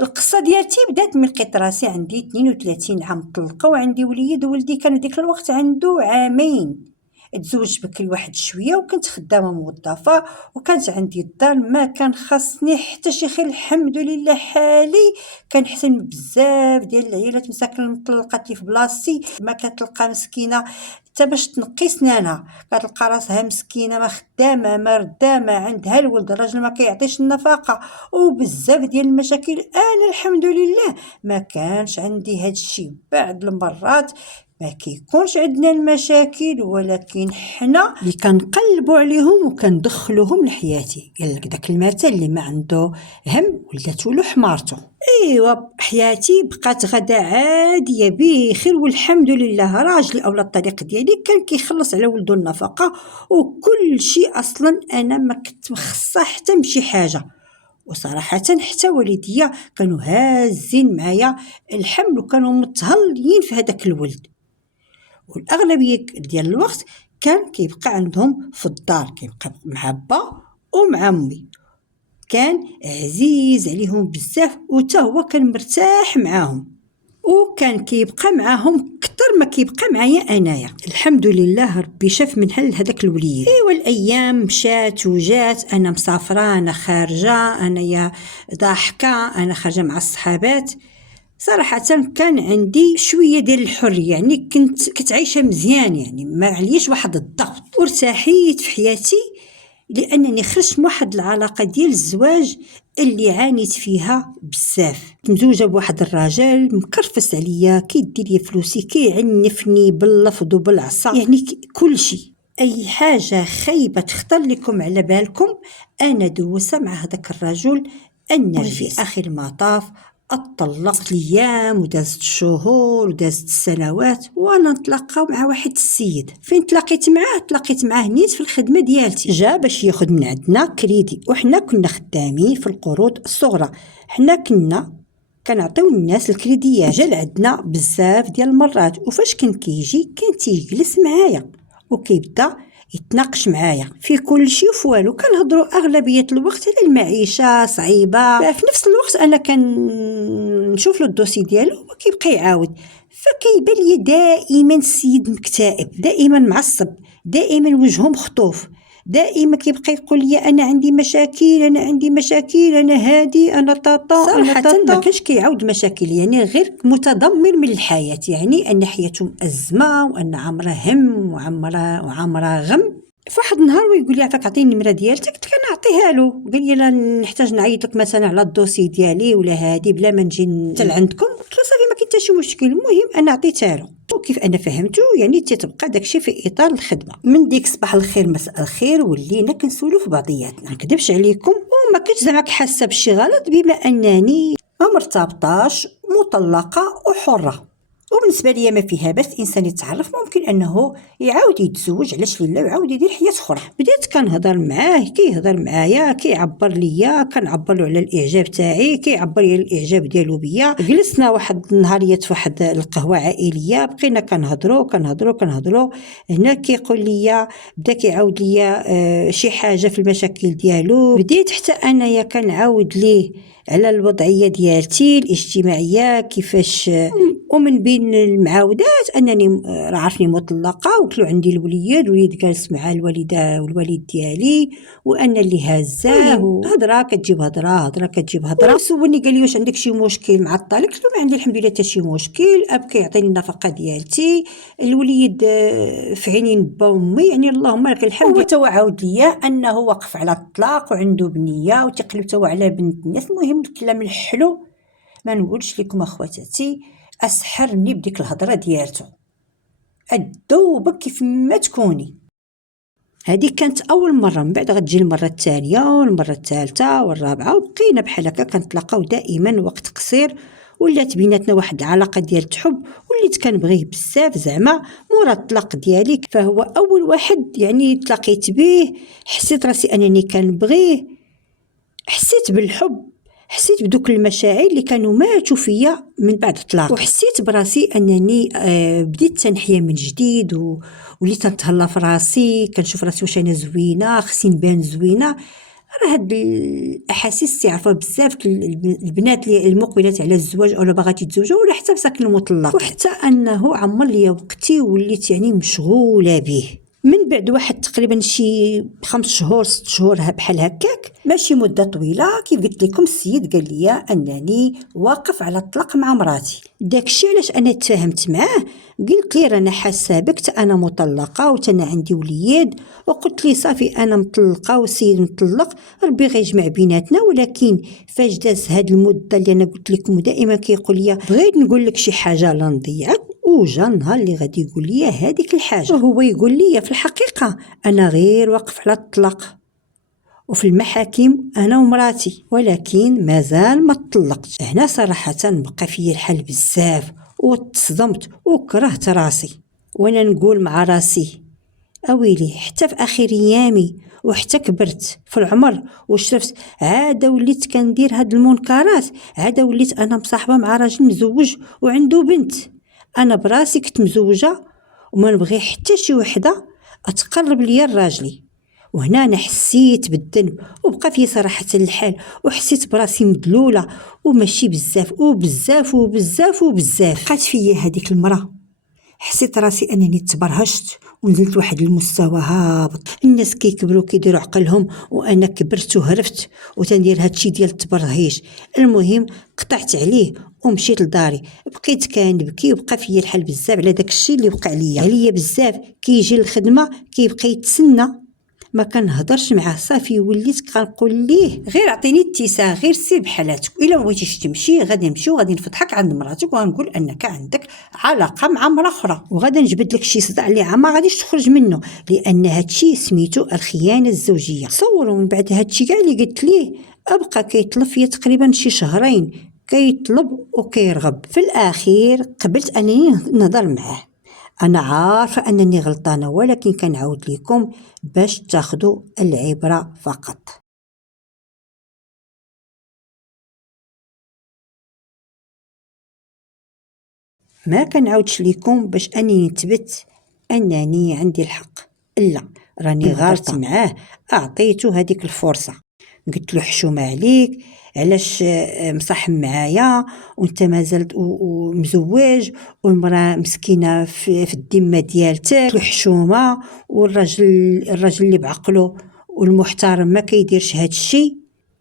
القصه ديالتي بدات من لقيت راسي عندي 32 عام مطلقه وعندي وليد، وولدي كان ديك الوقت عنده عامين. تزوجت بكري واحد شويه وكنت خدامه موظفه وكانت عندي الدار، ما كان خاصني حتى شي خير، الحمد لله حالي. كنحسن بزاف ديال العائلات مساكن المطلقات اللي في بلاصتي ما كتلقى مسكينه حتى باش تنقي سنانها، كتلقى راسها مسكينه ما خدامه ما ردامه، عندها الولد الراجل ما كيعطيش النفقه وبزاف ديال المشاكل. انا الحمد لله ما كانش عندي هاد الشيء. بعض المرات ما كيكونش عندنا المشاكل، ولكن حنا اللي كنقلبوا عليهم وكندخلوهم لحياتي. قال لك داك المثل اللي ما عنده هم ولاتو له حمارته. ايوا حياتي بقات غدا عاديه بخير والحمد لله. راجلي اولا الطريق ديالي كان كيخلص على ولدو النفقه وكل شيء، اصلا انا ما كنت مخصصه حتى بشي حاجه. وصراحه حتى والديا كانوا هازين معايا الحمل وكانوا متهلين في هذاك الولد، والاغلبيه ديال الوقت كان كيبقى عندهم في الدار، كيبقى مع با ومع امي. كان عزيز عليهم بزاف وتا هو كان مرتاح معاهم، وكان كيبقى معاهم اكثر ما كيبقى معايا انايا. الحمد لله ربي شاف من هل هذاك الوليد. ايوا الايام مشات وجات، انا مسافره، انا خارجه، انايا ضاحكه، انا خارجه مع الصحابات. صراحه كان عندي شويه ديال الحريه، يعني كنت عايشه مزيان، يعني ما عليش واحد الضغط، وارتاحيت في حياتي لانني خرجت من واحد العلاقه ديال الزواج اللي عانيت فيها بزاف. مزوجه بواحد الراجل مكرفس عليا، كيدير لي فلوسي، كيعنفني باللفظ وبالعصا، يعني كل شيء. اي حاجه خايبه تخطر لكم على بالكم انا دوسه مع هذاك الرجل النرجسي. في اخر المطاف اتطلقت الايام ودازت الشهور ودازت السنوات وانا نتلاقاو مع واحد السيد. فين تلاقيت معاه نيت في الخدمه ديالتي. جا باش ياخذ من عندنا كريدي، وحنا كنا خدامين في القروض الصغرى، حنا كنا كنعطيو الناس الكريديات. جا لعندنا بزاف ديال المرات، وفاش كان كيجي كان تيجلس معايا وكيبدا يتناقش معايا في كل شيء وفي والو. كنهضروا اغلبيه الوقت على المعيشه صعيبه، في نفس الوقت انا كنشوف له الدوسي ديالو وكيبقى يعاود. فكيبان لي دائما السيد مكتئب، دائما معصب، دائما وجهه مخطوف، دائما كيبقى يقول لي انا عندي مشاكل، انا عندي مشاكل، انا هادي، انا طاطا، انا طاطا. ما كانش كيعاود مشاكل، يعني غير متضمن من الحياه، يعني ان حياته ازمه وان عمرها هم وعمرها غم. فواحد النهار ويقول لي عافاك عطيني النمره ديالتك، قلت له نعطيها له. قال لي لا نحتاج نعيط لك مثلا على الدوسي ديالي ولا هادي بلا ما نجي حتى عندكم. قلت له صافي ما كاين حتى شي مشكل. المهم انا عطيتها له، وكيف انا فهمته يعني تتبقى داكشي في اطار الخدمه. من ديك صباح الخير مساء الخير ولينا كنسولو في بعضياتنا. ما نكذبش عليكم وما كنتش زعما حاسه بشي غلط بما انني ما مرتبطاش، مطلقه وحره. وبالنسبه لي ما فيها بس انسان يتعرف ممكن انه يعاود يتزوج، علاش لا، ويعاود يدير حياه اخرى. بديت كنهضر معاه، كيهضر معايا، كيعبر ليا، كنعبر له على الاعجاب تاعي، كيعبر لي الاعجاب ديالو بيا. جلسنا واحد النهاريات في واحد القهوه عائليه، بقينا كنهضروا. هنا كيقول لي، بدا كيعاود لي شي حاجه في المشاكل ديالو. بديت حتى انايا كنعاود ليه على الوضعيه ديالتي الاجتماعيه كيفاش. ومن بين المعاودات انني عرفني مطلقه، وقلت له عندي الوليد جالس مع الوالده والوالد ديالي، وان اللي هزاه هضره كتجيب هضره. سولني قال لي واش عندك شي مشكل مع الطلاق؟ قلت له ما عندي الحمد لله حتى شي مشكل، اب كيعطيني النفقه ديالتي، الوليد في عينين با وامي، يعني اللهم لك الحمد. هو تو عاود ليا انه وقف على الطلاق وعنده بنيه وتقلب تو على بنت الناس. المهم الكلام الحلو ما نقولش لكم اخواتاتي، اسحرني بديك الهضره ديالته، ادوبك كيف ما تكوني. هذه كانت اول مره، من بعد غتجي المره الثانيه والمره الثالثه والرابعه، وبقينا بحال هكا كنتلاقاو دائما وقت قصير. ولات بيناتنا واحد العلاقه ديال الحب، وليت كنبغيه بزاف زعما مورا الطلاق ديالي. فهو اول واحد يعني تلاقيت به، حسيت راسي انني كنبغيه، حسيت بالحب، حسيت بدوك المشاعر اللي كانوا ماتوا فيا من بعد الطلاق، وحسيت براسي انني بديت تنحيا من جديد، وليت نتهلا في راسي، كنشوف راسي واش انا زوينه، خصني نبان زوينه. راه هاد الاحاسيس تعرفوها بزاف البنات اللي المقبلات على الزواج او باغات يتزوجوا، ولا حتى مساكن المطلق، وحتى انه عمر ليا وقتي وليت يعني مشغوله به. من بعد واحد تقريبا شي 5 شهور 6 شهور بحال هكاك، ماشي مده طويله، كيف قلت لكم السيد قال لي انني واقف على الطلاق مع مراتي. داكشي علاش انا تفاهمت معاه، قلت لي رانا حاسه بك انا مطلقه وتنا عندي وليد، وقلت لي صافي انا مطلقه والسيد مطلق، ربي غيجمع بيناتنا. ولكن فاش داز هاد المده اللي انا قلت لكم دائما كيقول لي بغيت نقول لك شي حاجه لا نضيعك، وجا النهار اللي غادي يقول لي هذيك الحاجه، وهو يقول لي في الحقيقه انا غير واقف على الطلاق وفي المحاكم انا ومراتي، ولكن مازال ما طلقت. هنا صراحه بقى فيا الحال بزاف وتصدمت وكرهت راسي، وانا نقول مع راسي اويلي حتى في اخر ايامي وحتى كبرت في العمر وشرفت عاد وليت كندير هاد المنكرات، عاد وليت انا مصاحبه مع راجل مزوج وعنده بنت. انا براسي كنت مزوجه وما نبغي حتى شي وحده اتقرب ليا راجلي. وهنا انا حسيت بالذنب وبقى في صراحه الحال، وحسيت براسي مدلوله وماشي بزاف وبزاف وبزاف وبزاف. بقات فيا هذيك المراه، حسيت راسي انني تبرهشت ونزلت واحد المستوى هابط. الناس كيكبروا كيديروا عقلهم، وانا كبرت وهرفت وتندير هادشي ديال التبرهيش. المهم قطعت عليه ومشيت لداري، بقيت كنبكي وبقى فيا الحال بزاف على داك الشيء اللي وقع عليا بزاف. كيجي الخدمه كيبقى يتسنى، ما كنهضرش معاه، صافي وليت كنقول ليه غير عطيني اتساع، غير سير بحالاتك، الا ما بغيتيش تمشي غادي نمشيو غادي نفضحك عند مراتك وغنقول انك عندك علاقه مع مرا اخرى، وغادي نجبد لك شي صداع اللي ما غاديش تخرج منه، لان هادشي سميتو الخيانه الزوجيه. تصوروا من بعد هادشي كاع اللي قلت ليه ابقى كيطلب فيا تقريبا شي شهرين، كيطلب وكيرغب. في الاخير قبلت انني نهضر معاه. أنا عارفة أنني غلطانة، ولكن كنعاود لكم باش تاخدوا العبرة فقط. ما كنعاودش لكم باش أني نثبت أنني عندي الحق، لا، راني غارت معاه، أعطيته هذيك الفرصة، قلت له حشومة عليك، علاش مصاحب معايا وانت مازلت ومزوج والمراه مسكينه في الذمه ديالتك، حشومه، والراجل اللي بعقله والمحترم ما كيديرش هاد الشيء،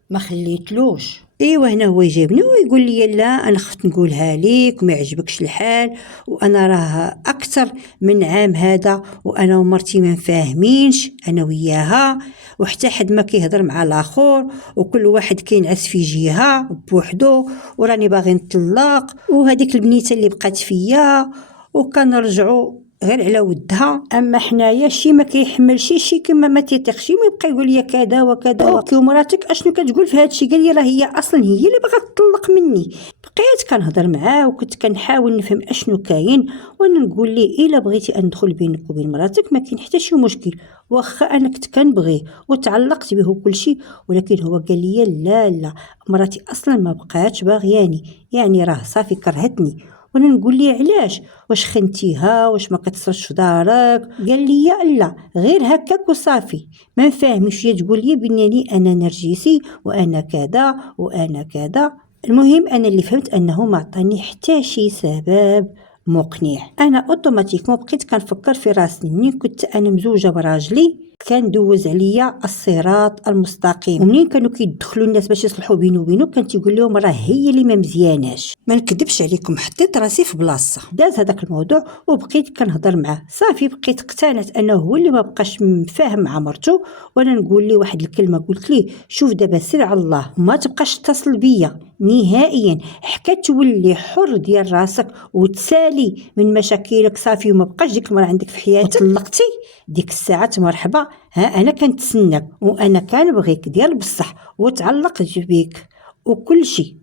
ما خليتلوش. ايوا هنا هو يجيبني ويقول لي لا انا خفت نقولها ليك وما يعجبكش الحال، وانا راه اكثر من عام هذا وانا ومرتي ما فاهمينش انا وياها، وحتى حد ما كيهضر مع الاخر، وكل واحد كينعس في جهه بوحدو، وراني باغي نطلق، وهذيك البنيته اللي بقات فيا وكنرجعوا غير على ودها. اما حنايا شي ما كيحملش شي كما ما تيثقش، ما يبقى يقول لي كذا وكذا اوكي ومراتك اشنو كتقول في هادشي؟ قال لي راه هي اصلا هي اللي بغات تطلق مني. بقيت كنهضر معاه وكنت كنحاول نفهم اشنو كاين، وانا نقول ليه الا بغيتي ندخل بينك وبين مراتك ما كاين حتى شي مشكل، واخا انا كنت كنبغيه وتعلقت به وكل شيء، ولكن هو قال لي لا لا مراتي اصلا ما بقاتش باغياني، يعني راه صافي كرهتني. وانا نقول ليه علاش؟ واش خنتيها؟ واش ما كتصرش في دارك؟ قال لي لا غير هكاك وصافي، ما نفهمش هي تقول لي بانني انا نرجسي وانا كذا وانا كذا. المهم انا اللي فهمت انه ما عطاني حتى شي سبب مقنع. انا اوتوماتيكمون بقيت كنفكر في راسي، منين كنت انا مزوجه براجلي كان دوز عليا الصراط المستقيم، ومنين كانوا كيدخلوا الناس باش يصلحوا بينه وبينه كان تيقول لهم راه هي اللي ما مزياناش. ما نكذبش عليكم حطيت راسي في بلاصه، داز هذاك الموضوع وبقيت كنهضر معاه، صافي بقيت اقتنعت انه هو اللي ما بقاش فاهم مع مرته. وانا نقول ليه واحد الكلمه، قلت ليه شوف دابا سير على الله ما تبقاش تتصل بيا نهائيا، حكا تولي حر ديال راسك وتسالي من مشاكلك صافي، وما بقاش ديك المراه عندك في حياتك. طلقتي ديك الساعه مرحبا، ها انا كنتسناك وانا كنبغيك ديال بصح وتعلقت بيك وكل شيء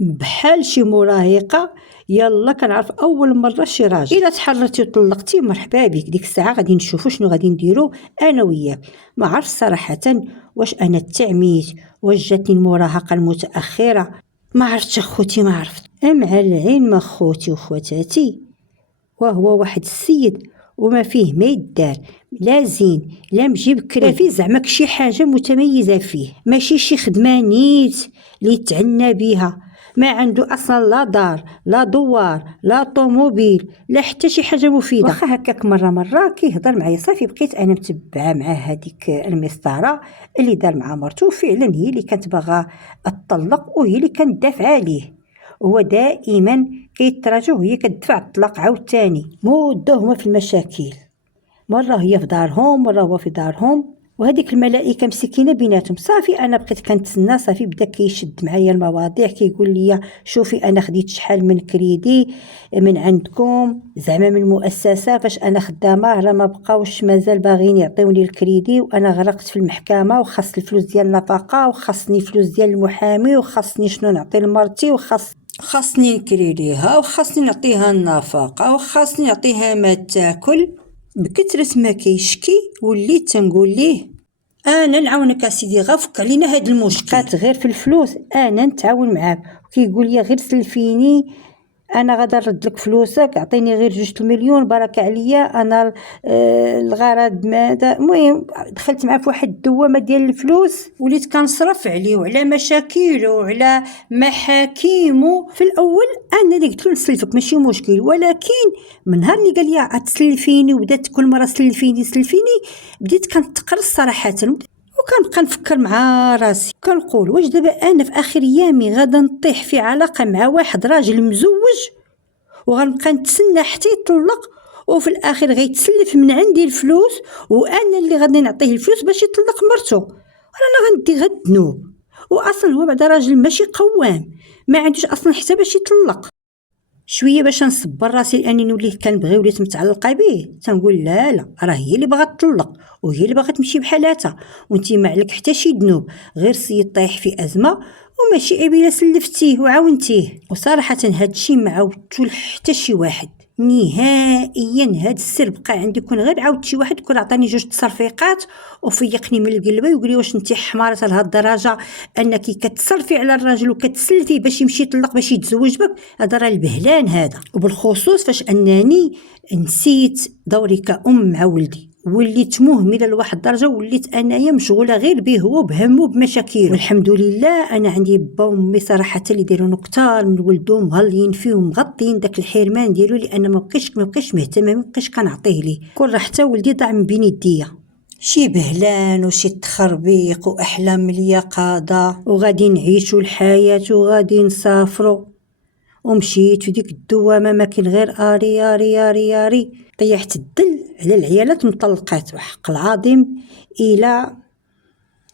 بحال شي مراهقه. يلا كنعرف اول مره شي راجل الا تحررتي وطلقتي مرحبا بك، ديك الساعه غادي نشوفوا شنو غادي نديروا انا وياك. ما عرف صراحه واش انا التعميت واش جاتني المراهقه المتاخره، ما عرفتش اخوتي، ما عرفت. مع العلم اخوتي وخواتاتي وهو واحد السيد وما فيه ما يدار، لا زين لا مجيب كريم، فيه زعما شي حاجه متميزه فيه، ماشي شي خدمه نيت اللي تعنى بها. ما عنده اصلا لا دار لا دوار لا طوموبيل لا حتى شي حاجه مفيده. واخا هكاك مره كيهضر معايا صافي بقيت انا متبعه مع هذيك المسطره اللي دار مع مرتو. فعلا هي اللي كانت باغا تطلق وهي اللي كانت دافعه عليه، هو دائما كيتراجع وهي كتدفع الطلاق عاوتاني. مده هما في المشاكل، مره هي في دارهم مره هو في دارهم، وهذيك الملائكه مسكينه بيناتهم. صافي انا بقيت كنتسنى، صافي بدا كيشد معايا المواضيع، كيقول لي شوفي انا خديت شحال من كريدي من عندكم زعما من المؤسسه، فاش انا خدامه راه ما بقاوش مازال باغيين يعطيوني الكريدي، وانا غرقت في المحكمه وخاص الفلوس ديال النفقه وخاصني فلوس ديال المحامي وخاصني شنو نعطي لمرتي خاصني نكريديها وخاصني نعطيها النفقه وخاصني نعطيها ما تاكل. بكثرة ما كيشكي وليت تنقول ليه انا نعاونك اسيدي، غفك علينا هاد المشكل، غير في الفلوس انا نتعاون معاك. وكيقول لي غير سلفيني انا غادا نرد لك فلوسك، اعطيني غير 2 مليون بركه عليا انا الغرض ماذا. المهم دخلت معاه في واحد الدوامه ديال الفلوس، وليت كنصرف عليه وعلى مشاكله وعلى محاكمه. في الاول انا اللي قلت له نسلفك ماشي مشكل، ولكن من نهار اللي قال لي تسلفيني وبدات كل مره سلفيني بديت كنتقرص صراحه، وكنبقى نفكر مع راسي كنقول واش دابا انا في اخر ايامي غادا نطيح في علاقه مع واحد راجل مزوج وغنبقى نتسنى حتى يطلق، وفي الاخر غيتسلف من عندي الفلوس وانا اللي غادي نعطيه الفلوس باش يطلق مرته. انا غندي غد الذنوب، واصلا هو بعدا راجل ماشي قوام، ما عندوش اصلا حتى باش يطلق. شويه باش نصبر راسي لاني وليت كنبغي وليت متعلقه به، تنقول لا راه هي اللي باغا تطلق وهي اللي باغا تمشي بحالاتها، وانت ما عليك حتى شي ذنوب، غير سيد طايح في ازمه وماشي عيب الا سلفتيه وعاونتيه. وصراحه هاد الشيء ما عاودتو حتى شي واحد نهائيا، هاد السر بقى عندي. كون غير عاودت شي واحد كون عطاني 2 تصرفيقات وفيقني من القلبه ويقول لي واش انت حماره لهاد الدرجه انك كتصرفي على الراجل وكتسلفيه باش يمشي يطلق باش يتزوج بك، هذا راه البهلان هذا. وبالخصوص فاش انني نسيت دوري كأم مع ولدي، وليت مهمله لواحد الدرجه، وليت انايا مشغوله غير به هو بهمه بمشاكل. والحمد لله انا عندي با وامي صراحه اللي يديرون كثار من ولدهم، مهلين فيه ومغطين داك الحرمان ديالو، لان ما بقيتش مهتمه، ما بقيتش كنعطيه ليه. كون راه حتى ولدي ضاع من بين يديا، شي بهلان وشي تخربيق واحلام اليقظه، وغادي نعيشوا الحياه وغادي نسافروا. ومشيت في ديك الدوامه ما كاين غير اري اري اري اري، طيحت الدل على العيالات مطلقات. وحق العظيم الى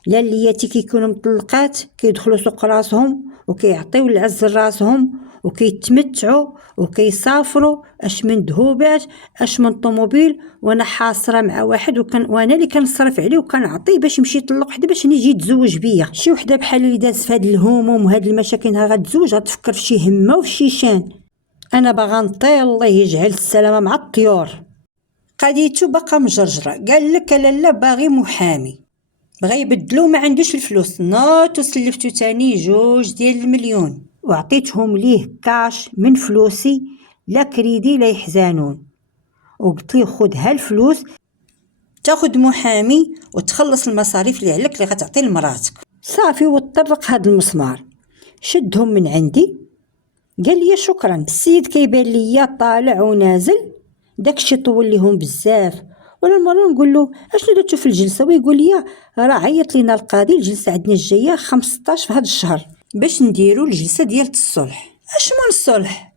لالياتي كيكونوا مطلقات كيدخلوا سوق راسهم وكيعطيو العز لراسهم وكيتمتعوا وكيسافروا، اش من ذهوبات اش من طوموبيل، وانا حاصره مع واحد وانا اللي كنصرف عليه وكنعطيه باش يمشي يطلق وحده باش يجي يتزوج بيا. شي وحده بحال اللي دازت في هاد الهموم وهاد المشاكل ها غتزوج غتفكر في شي همه وفي شي شان. انا باغا نطير الله يجعل السلامه مع الطيور. قضيتو باقا مجرجره، قال لك لالا باغي محامي، بغى يبدلو ما عندوش الفلوس، نوت وسلفتو تاني 2 مليون وعطيتهم ليه كاش من فلوسي، لا كريدي لا يحزنون. وقلت ليه خذ هالفلوس تاخذ محامي وتخلص المصاريف اللي عليك اللي غتعطي لمراتك. صافي وطرق هاد المسمار، شدهم من عندي، قال لي شكرا. السيد كيبان ليا طالع ونازل، داكشي طول ليهم بزاف. ولا المره نقول له اشنو درتو في الجلسه، ويقول لي راه عيط لينا القاضي الجلسه عندنا الجايه 15 في هذا الشهر باش نديروا الجلسه ديال الصلح. اش من الصلح؟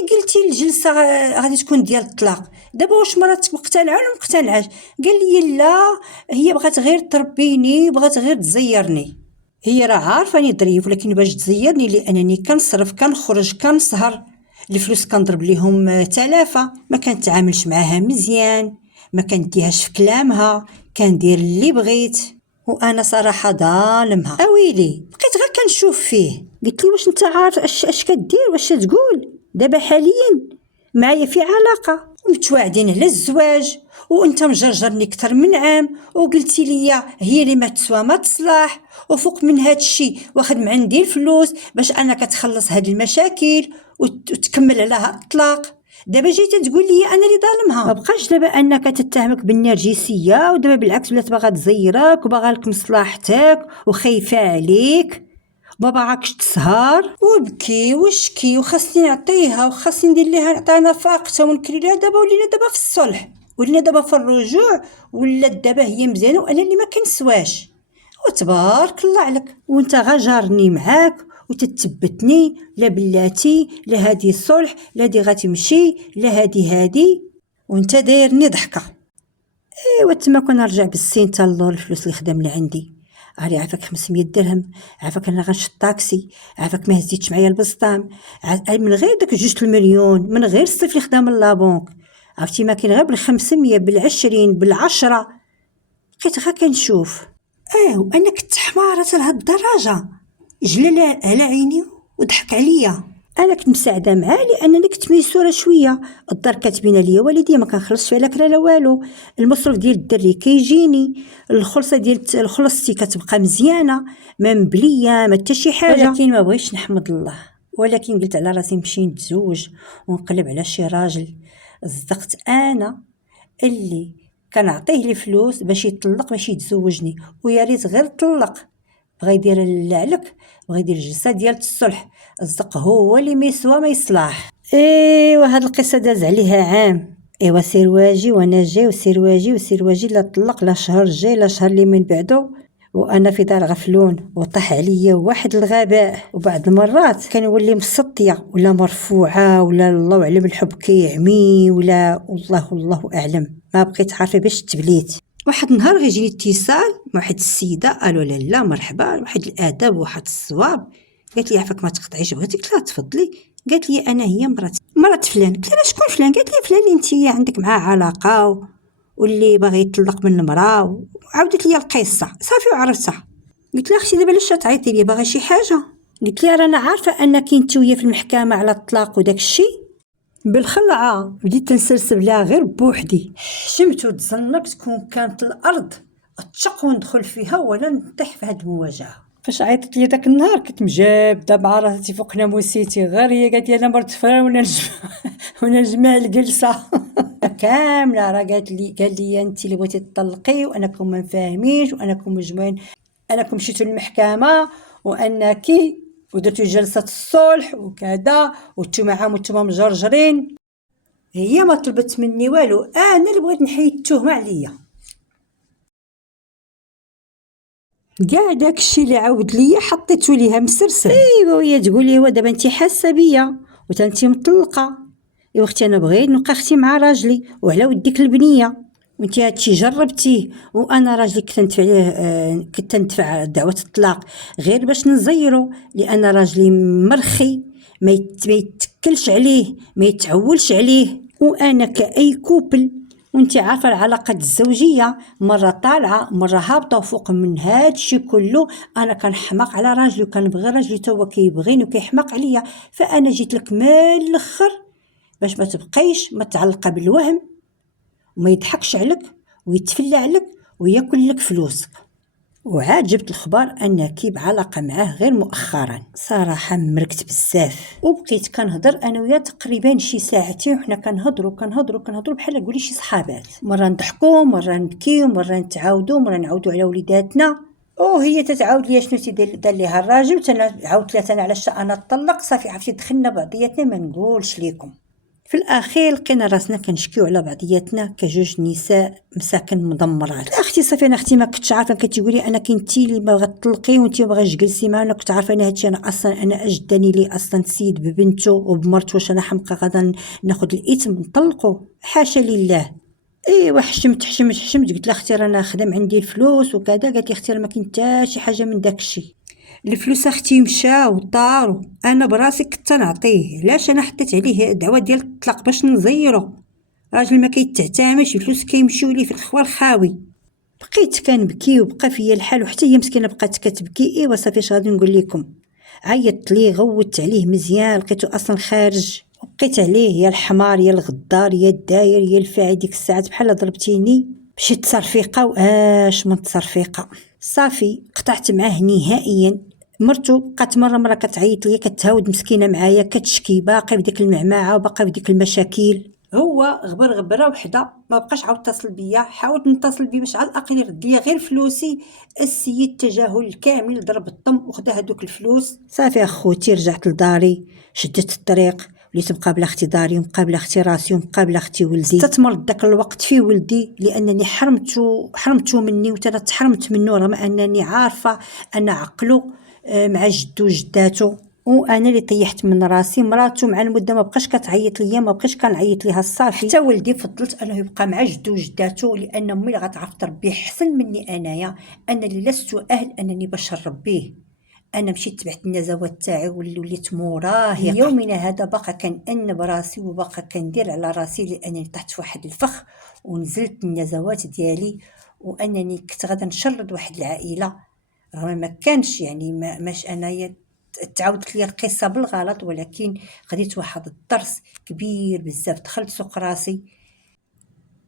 قلتي الجلسه غادي تكون ديال الطلاق، دابا واش مراتك مقتنعه ولا مقتنعاش؟ قال لي لا، هي بغات غير تربيني، بغات غير تزيرني، هي راه عارفاني ظريف، ولكن باش تزيرني لانني كنصرف كنخرج كنسهر، الفلوس كنضرب ليهم تلافه، ما كنتعاملش معاها مزيان، ما كنديهاش في كلامها، كندير اللي بغيت، وانا صراحه ظالمها. اويلي بقيت غير كنشوف فيه. قلت لي واش انت عارف اش كدير واش تقول دابا حاليا معايا في علاقه ومتواعدين على الزواج، وانت مجرجرني اكثر من عام، وقلتي لي هي اللي ما تسوى ما تصلاح، وفوق من هاد الشيء واخد من عندي الفلوس باش انا كتخلص هاد المشاكل وتكمل على هاد الطلاق. دابا جيت تقول لي انا اللي ظالمها. ما بقاش دابا انك تتهمك بالنرجسيه، ودابا بالعكس ولات باغا تزيرك وباغا لك مصلحتك وخايفه عليك، ما باغاكش تسهر. وبكي وشكي وخاصني نعطيها وخاصني ندير ليها نعطيها نفقتها ونكري لها. دابا ولينا دابا في الصلح، ولينا دابا في الرجوع، ولات دابا هي مزيانه وانا اللي ما كنسواش. وتبارك الله عليك، وانت غجرني معاك وتتبتني، لا بلاتي لا هادي الصلح لا دي غتمشي لا هادي وانت دايرني ضحكه. ايوا تما كون نرجع بالسين تا اللور الفلوس اللي خدام لي عندي. عاري عافاك 500 درهم، عافاك انا غنشد طاكسي، عافاك ما هزيتش معايا البسطام، من غير داك 2 المليون، من غير الصيف اللي خدام لابونك. عرفتي ما كاين غير بال500 بال20 بال10. بقيت غير كنشوف. وانا كنت حمارة لهاد الدرجة. جلال على عيني وضحك عليا. انا كنت مساعده معاه لانني كنت ميسوره شويه. الدار كاتبين ليا والدي ما كنخلصش فيها لا كرا لا والو، المصروف ديال الدري كيجيني، الخلصه ديال خلصتي كتبقى مزيانه، ما مبليه ما حتى شي حاجه. ولكن ما بغيتش نحمد الله، ولكن قلت على راسي نمشي نتزوج ونقلب على شي راجل. صدقت انا اللي كنعطيه لي فلوس باش يطلق باش يتزوجني، ويا ريت غير طلق. بغا يدير اللعلك، بغا يدير الجلسه ديال الصلح. الزق هو اللي ما يسوى ما يصلح. ايوا هاد القصه داز عليها عام. ايوا سير واجي وانا جاي وسير واجي لا طلق لا شهر جاي لا شهر اللي من بعدو، وانا في دار غفلون وطاح عليا واحد الغباء. وبعض المرات كنولي مسطيه ولا مرفوعه ولا الله اعلم الحب كيعمي ولا والله اعلم، ما بقيت عارفه باش تبليت. واحد النهار غيجيني اتصال مع واحد السيده، قالوا لا مرحبا، واحد الادب وواحد الصواب. قالت لي عافاك ما تقطعيش بغيتي. قلت لها تفضلي. قالت لي انا هي مرات فلان. قلت لها شكون فلان؟ قالت لي فلان اللي انت عندك معاه علاقه واللي باغي يطلق من المراه. وعاودت لي القصه صافي وعرفتها. قلت لها اختي دابا علاش تعيطي لي؟ باغي شي حاجه؟ قلت لها رانا عارفه انك انت ويا في المحكمه على الطلاق وداك الشيء. بالخلعه بديت نسرسب لها غير بوحدي. حشمت وتزنقت كون كانت الارض اتشق وندخل فيها ولا نطيح في هاد المواجهه. فاش عيطت لي داك النهار كنت مجابده مع راسي فوق ناموسيتي، غير هي قالت لي انا مرت فرا وانا نجمع الجلسه كامله. راه قال لي انت اللي بغيتي تطلقي وانكم ما فاهمينش وانكم مجموعين، انكم مشيتوا للمحكمه وانك ودرتوا جلسه الصلح وكذا وانتم معاهم وانتم مجرجرين. هي ما طلبت مني والو، انا اللي بغيت نحيد التهمه عليا. كاع داكشي اللي عاود ليا حطيتو ليها مسرسل. ايوا وهي تقول لي دابا انت حاسه بيا وتا انت مطلقه. ايوا اختي انا بغيت نبقى اختي مع راجلي وعلى وديك البنيه، وانت هادشي جربتيه. وانا راجلي كنت ندفع دعوه الطلاق غير باش نزيرو، لان راجلي مرخي ما يتكلش عليه ما يتعولش عليه. وانا كاي كوبل وانت عارفه العلاقه الزوجيه مره طالعه مره هابطه، وفوق من هادشي كله انا كنحماق على راجلي وكنبغي راجلي تا هو كيبغيني وكيحماق عليا. فانا جيت لك من الاخر باش ما تبقيش متعلقه بالوهم وما يضحكش عليك ويتفلى عليك وياكل لك فلوسك. وعاد جبت الخبر انك بعلاقه معاه غير مؤخرا. صراحه مركت بزاف وبقيت كنهضر انا وياه تقريبا شي ساعتين، وحنا كنهضروا بحال قولي شي صحابات، مره نضحكوا مره نبكيو مره نتعاودوا مره نعاودوا على وليداتنا. وهي تتعاود ليا شنو دار ليها الراجل، وتنعاود ثلاثه انا علاش انا نطلق. صافي عرفتي دخلنا بعضياتنا ما نقولش ليكم. في الاخير لقينا راسنا كنشكيو على بعضياتنا كجوج نساء مساكن مدمرات. اختي صافي انا اختي ما كنتش عارفه، كتقولي انا كنتي اللي باغا تطلقي وانتي ما باغاش تجلسي معنا. كنت عارفه انا هادشي، انا اصلا انا اجداني لي اصلا سيد ببنته وبمرته، واش انا حمقى غادا ناخذ الاثم نطلقوا؟ حاشا لله. ايوا حشمت قلت لها اختي رانا خدام عندي الفلوس وكذا. قالت لي اختي راه ما كاين حتى شي حاجه من داكشي، الفلوس اختي مشاو وطاروا، انا براسي كنت نعطيه. علاش انا حطيت عليه دعوه ديال الطلاق باش نزيرو؟ راجل ما كيتعتمش، الفلوس كيمشيو ليه في الخوار خاوي. بقيت كنبكي وبقى فيا الحال، وحتى هي مسكينه بقات كتبكي. ايوا صافي اش غادي نقول لكم، عيطت ليه غوت عليه مزيان، لقيتو اصلا خارج. بقيت عليه يا الحمار يا الغدار يا الداير يا الفاعل. ديك الساعات بحال ضربتيني مشيت تصرفيقه واش من تصرفيقه. صافي قطعت معاه نهائيا، مرتو بقات مرة كتعيط ليا كتهاود مسكينة معايا كتشكي باقي بديك المعمعة وباقي بديك المشاكل. هو غبر غبرة وحدة ما بقاش عاود اتصل بيا، حاولت نتصل بيه باش على الاقل يرد ليا غير فلوسي. السيد تجاهل كامل، ضرب الطم وخدا هادوك الفلوس. صافي اخوتي رجعت لداري، شدت الطريق وليت مقابله اختي داري ومقابله اختي راسي ومقابله اختي ولدي. استثمرت داك الوقت في ولدي لانني حرمته مني وتانا تحرمت منه، رغم انني عارفه ان عقله مع جدو وجداتو، وانا اللي طيحت من راسي. مراته مع المده ما بقاش كتعيط ليا، ما بقاش كنعيط ليها. صافي حتى ولدي فضلت انه يبقى مع جدو وجداتو، لان امي اللي غتعرف تربيه احسن مني انايا. انا اللي لست اهل انني باش نربيه. انا مشيت تبعت النزوات تاعي وليت مراهقه. يومنا هذا باقا كنأنب راسي وباقا كندير على راسي لانني طحت في واحد الفخ ونزلت النزوات ديالي، وانني كنت غادا نشرد واحد العائله، رغم ما كانش يعني ماش انايا تعاودت لي القصه بالغلط، ولكن خديت واحد الدرس كبير بزاف. دخلت سوق راسي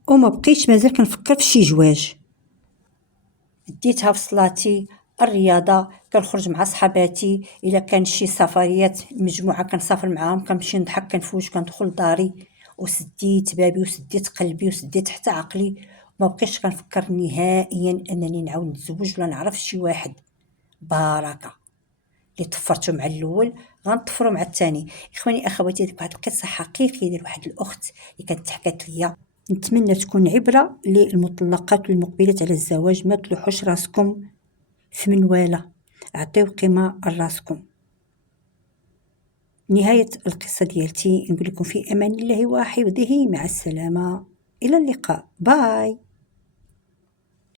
وما بقيتش مازال كنفكر في شي جواج. ديتها في صلاتي، الرياضه، كنخرج مع صحاباتي، الا كان شي سفريات مجموعه كنسافر معاهم، كنمشي نضحك كنفوش كندخل داري، وسديت بابي وسديت قلبي وسديت حتى عقلي. ما بقيتش كنفكر نهائيا انني نعاود نتزوج ولا نعرف شي واحد. بركه اللي طفرته مع الاول غنطفرو مع الثاني. اخواني اخواتي، هذيك واحد القصه حقيقيه ديال واحد الاخت اللي كانت حكات ليا. نتمنى تكون عبره للمطلقات والمقبلات على الزواج. ما تلوحوش راسكم في منواله، اعطيو قيمه لراسكم. نهايه القصه ديالتي نقول لكم في امان الله وحفظه، مع السلامه، الى اللقاء، باي.